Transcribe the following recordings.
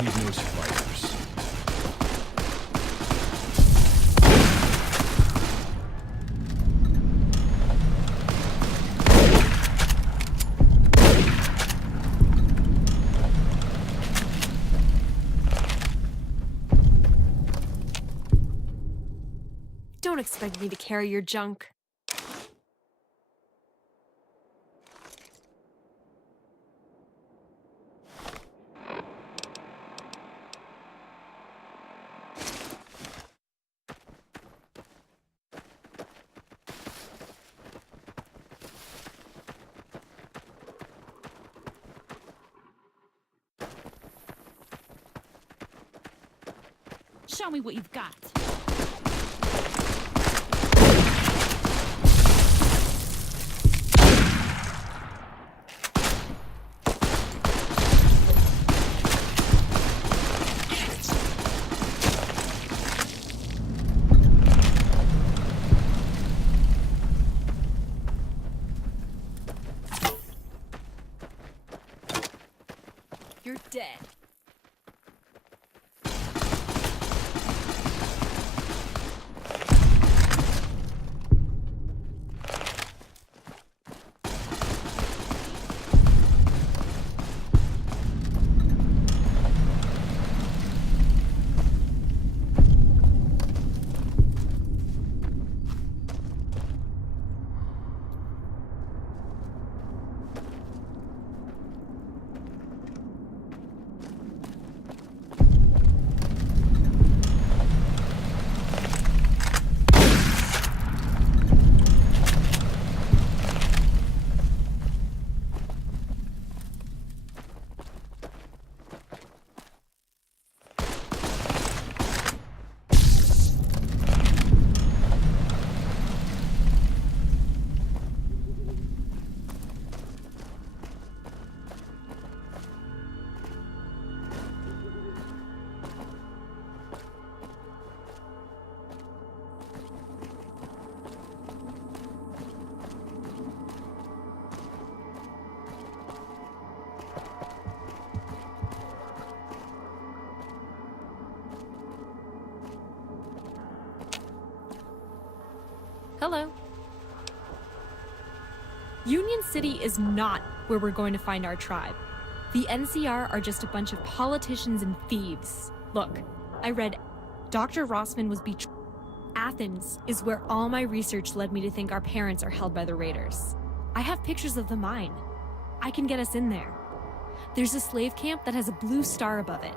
Need no survivors. Don't expect me to carry your junk. Show me what you've got. You're dead. Hello. Union City is not where we're going to find our tribe. The NCR are just a bunch of politicians and thieves. Look, I read Dr. Rossman was betrayed. Athens is where all my research led me to think our parents are held by the raiders. I have pictures of the mine. I can get us in there. There's a slave camp that has a blue star above it.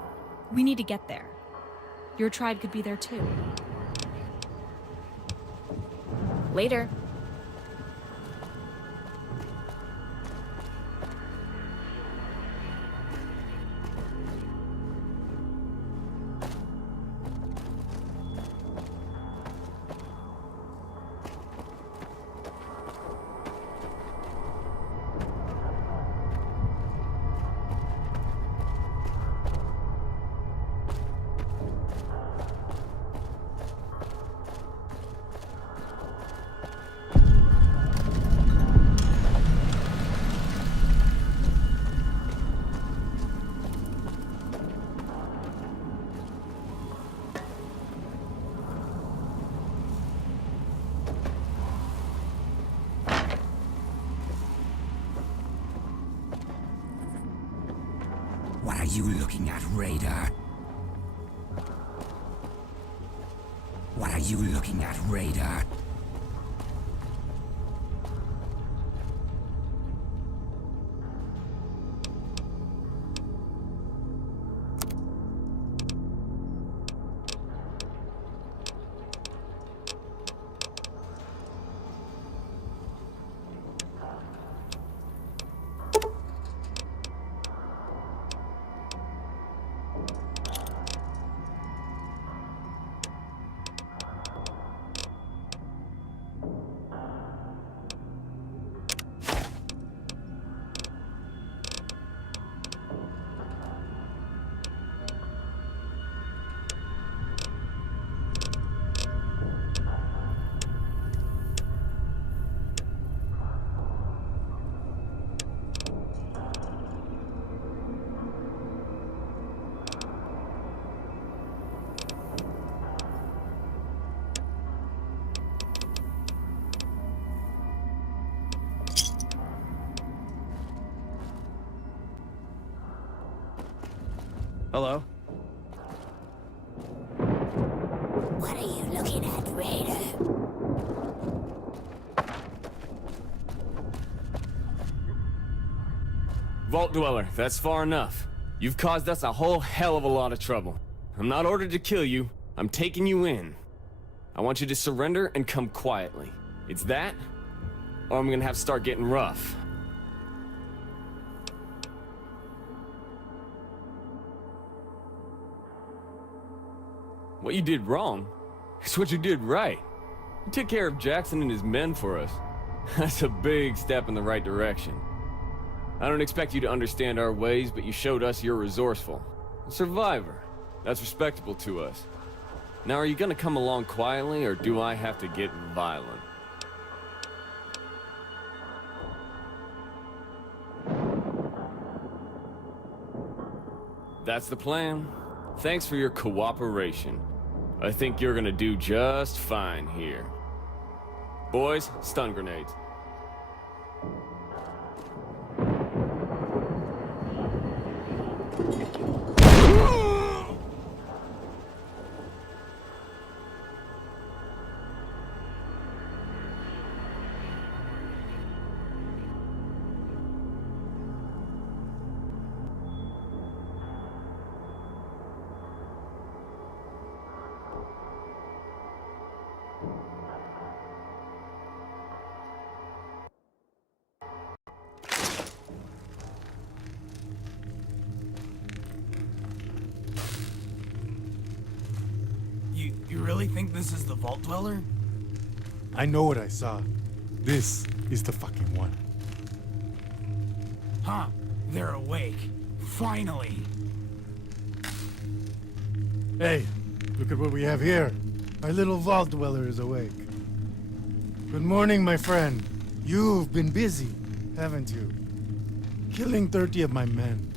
We need to get there. Your tribe could be there too. Later. What are you looking at, Raider? What are you looking at, Raider? Hello? What are you looking at, Raider? Vault Dweller, that's far enough. You've caused us a whole hell of a lot of trouble. I'm not ordered to kill you. I'm taking you in. I want you to surrender and come quietly. It's that, or I'm gonna have to start getting rough. What you did wrong is what you did right. You took care of Jackson and his men for us. That's a big step in the right direction. I don't expect you to understand our ways, but you showed us you're resourceful. A survivor. That's respectable to us. Now, are you gonna come along quietly, or do I have to get violent? That's the plan. Thanks for your cooperation. I think you're gonna do just fine here. Boys, stun grenades. You really think this is the Vault Dweller? I know what I saw. This is the fucking one. Huh. They're awake. Finally. Hey, look at what we have here. Our little Vault Dweller is awake. Good morning, my friend. You've been busy, haven't you? Killing 30 of my men.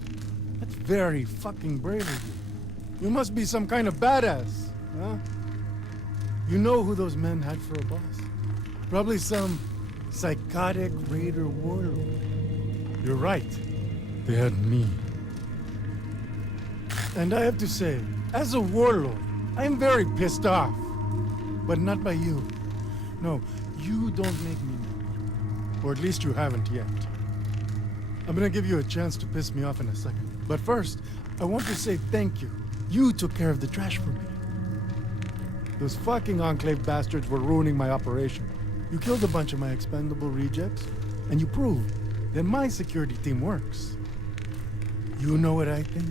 That's very fucking brave of you. You must be some kind of badass, huh? You know who those men had for a boss? Probably some psychotic raider warlord. You're right. They had me. And I have to say, as a warlord, I am very pissed off. But not by you. No, you don't make me mad. Or at least you haven't yet. I'm gonna give you a chance to piss me off in a second. But first, I want to say thank you. You took care of the trash for me. Those fucking Enclave bastards were ruining my operation. You killed a bunch of my expendable rejects, and you proved that my security team works. You know what I think?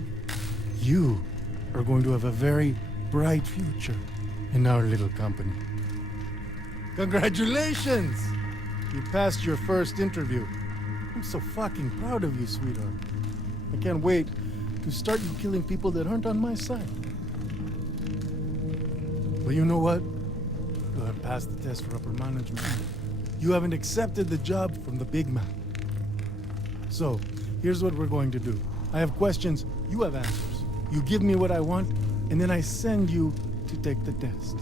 You are going to have a very bright future in our little company. Congratulations! You passed your first interview. I'm so fucking proud of you, sweetheart. I can't wait to start you killing people that aren't on my side. But you know what? You haven't passed the test for upper management. You haven't accepted the job from the big man. So, here's what we're going to do. I have questions, you have answers. You give me what I want, and then I send you to take the test.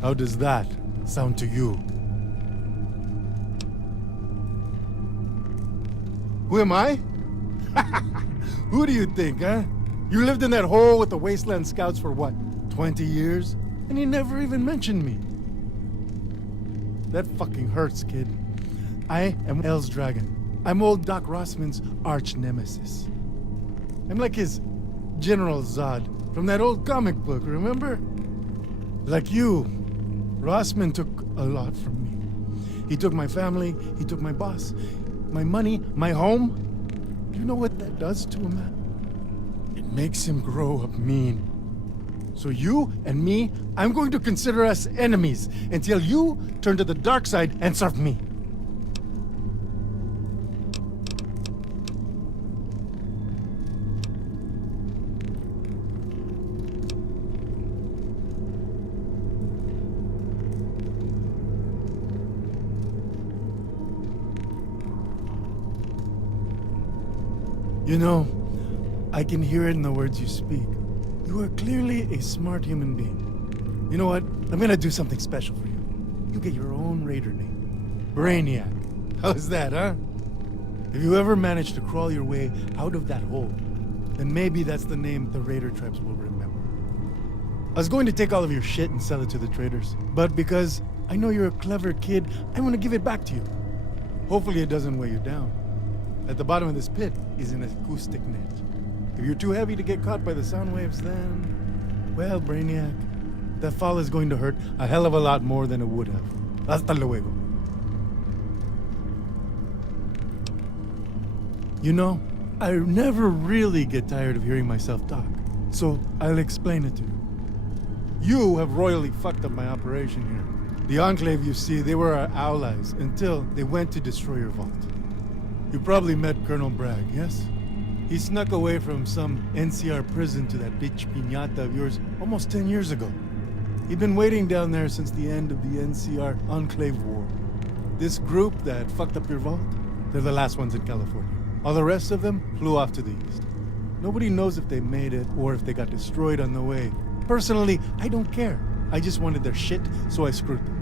How does that sound to you? Who am I? Who do you think, huh? You lived in that hole with the Wasteland Scouts for what, 20 years? And you never even mentioned me. That fucking hurts, kid. I am El's Dragon. I'm old Doc Rossman's arch nemesis. I'm like his General Zod from that old comic book, remember? Like you, Rossman took a lot from me. He took my family, he took my boss, my money, my home. Do you know what that does to a man? It makes him grow up mean. So you and me, I'm going to consider us enemies until you turn to the dark side and serve me. You know, I can hear it in the words you speak. You are clearly a smart human being. You know what? I'm gonna do something special for you. you get your own raider name. Brainiac. How's that, huh? If you ever manage to crawl your way out of that hole, then maybe that's the name the raider tribes will remember. I was going to take all of your shit and sell it to the traders, but because I know you're a clever kid, I'm gonna give it back to you. Hopefully it doesn't weigh you down. At the bottom of this pit is an acoustic net. If you're too heavy to get caught by the sound waves, then... well, Brainiac, that fall is going to hurt a hell of a lot more than it would have. Hasta luego. You know, I never really get tired of hearing myself talk, so I'll explain it to you. You have royally fucked up my operation here. The Enclave, you see, they were our allies until they went to destroy your vault. You probably met Colonel Bragg, yes? He snuck away from some NCR prison to that bitch piñata of yours almost 10 years ago. He'd been waiting down there since the end of the NCR-Enclave War. This group that fucked up your vault, they're the last ones in California. All the rest of them flew off to the east. Nobody knows if they made it or if they got destroyed on the way. Personally, I don't care. I just wanted their shit, so I screwed them.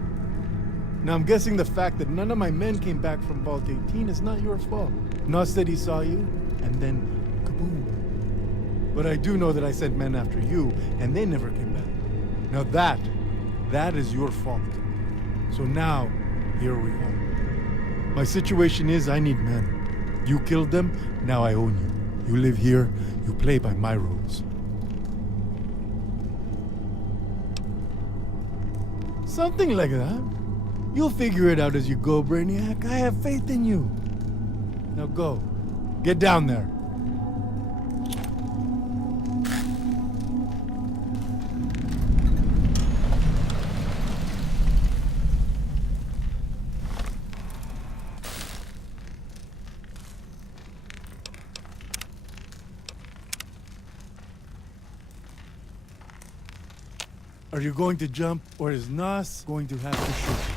Now I'm guessing the fact that none of my men came back from Vault 18 is not your fault. Nos said he saw you, and then kaboom. But I do know that I sent men after you, and they never came back. Now that is your fault. So now, here we are. My situation is I need men. You killed them, now I own you. You live here, you play by my rules. Something like that. You'll figure it out as you go, Brainiac. I have faith in you. Now go. Get down there. Are you going to jump, or is Nas going to have to shoot?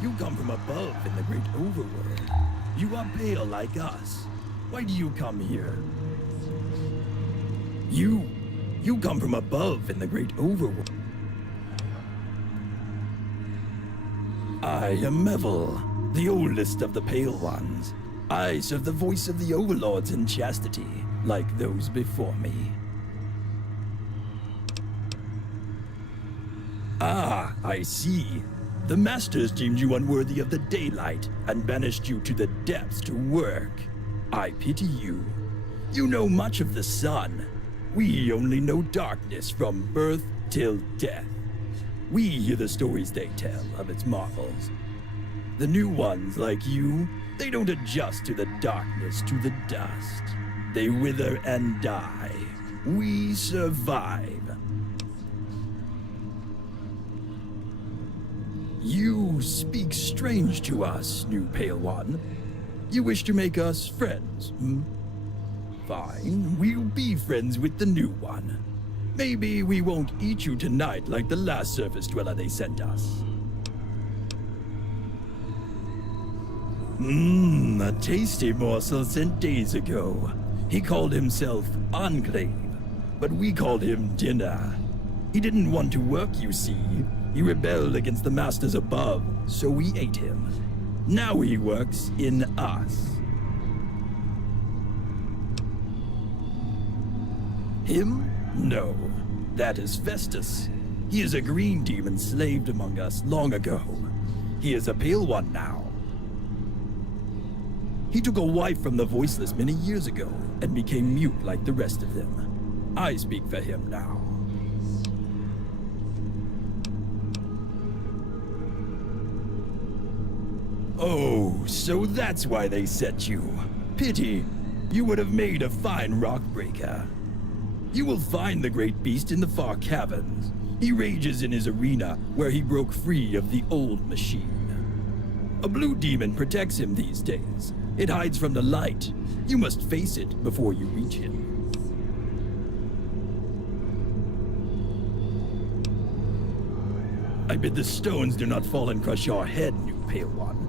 You come from above in the great overworld. You are pale like us. Why do you come here? You come from above in the great overworld. I am Mevel, the oldest of the Pale Ones. I serve the voice of the overlords in chastity, like those before me. Ah, I see. The Masters deemed you unworthy of the daylight and banished you to the depths to work. I pity you. You know much of the sun. We only know darkness from birth till death. We hear the stories they tell of its marvels. The new ones, like you, they don't adjust to the darkness, to the dust. They wither and die. We survive. You speak strange to us, new Pale One. You wish to make us friends, hmm? Fine, we'll be friends with the new one. Maybe we won't eat you tonight like the last surface dweller they sent us. A tasty morsel sent days ago. He called himself Enclave, but we called him Dinner. He didn't want to work, you see. He rebelled against the masters above, so we ate him. Now he works in us. Him? No. That is Festus. He is a green demon slaved among us long ago. He is a Pale One now. He took a wife from the Voiceless many years ago and became mute like the rest of them. I speak for him now. Oh, so that's why they set you. Pity. You would have made a fine rock breaker. You will find the great beast in the far caverns. He rages in his arena where he broke free of the old machine. A blue demon protects him these days. It hides from the light. You must face it before you reach him. I bid the stones do not fall and crush your head, new pale one.